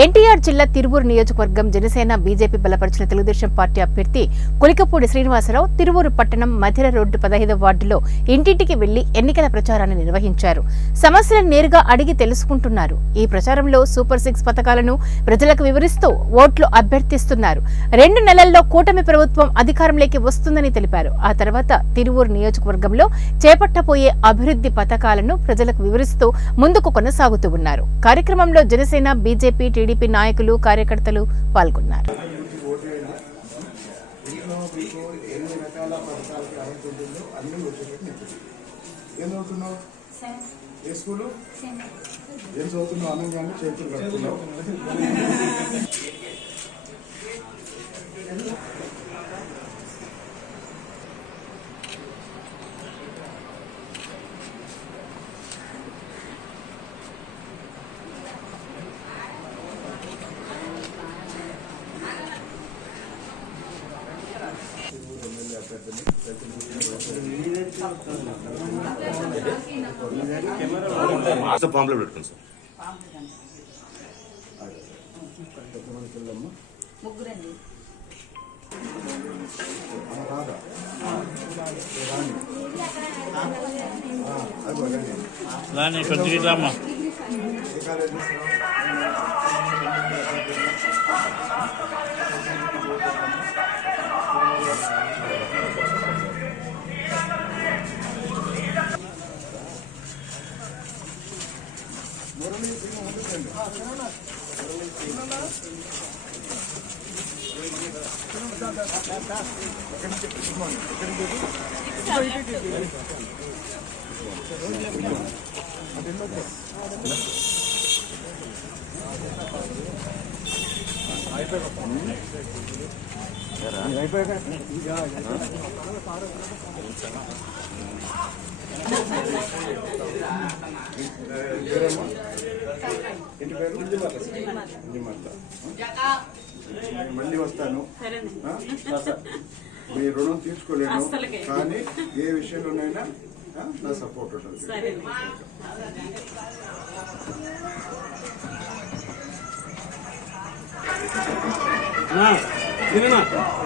ఎన్టీఆర్ జిల్లా తిరువూరు నియోజకవర్గం జనసేన బీజేపీ బలపరిచిన తెలుగుదేశం పార్టీ అభ్యర్థి కొలికపూడి శ్రీనివాసరావు తిరువూరు పట్టణం మధిర రోడ్డు 15వ వార్డులో ఇంటింటికి వెళ్లి ఎన్నికల ప్రచారాన్ని నిర్వహించారు. సమస్యలను నేరుగా అడిగి తెలుసుకుంటున్నారు. ఈ ప్రచారంలో సూపర్ 6 పథకాలను ప్రజలకు వివరిస్తూ ఓట్లు అభ్యర్థిస్తున్నారు. 2 నెలల్లో కూటమి ప్రభుత్వం అధికారంలోకి వస్తుందని తెలిపారు. ఆ తర్వాత తిరువూరు నియోజకవర్గంలో చేపట్టబోయే అభివృద్ధి పథకాలను ప్రజలకు వివరిస్తూ ముందుకు కొనసాగుతూ ఉన్నారు. కార్యక్రమంలో జనసేన బీజేపీ టీడీపీ నాయకులు కార్యకర్తలు పాల్గొన్నారు. ఫామ్లో పెట్టుకోండి సార్. మళ్ళీ వస్తాను. మీ రుణం తీర్చుకోలేను, కానీ ఏ విషయంలోనైనా నా సపోర్ట్ ఉంటుంది.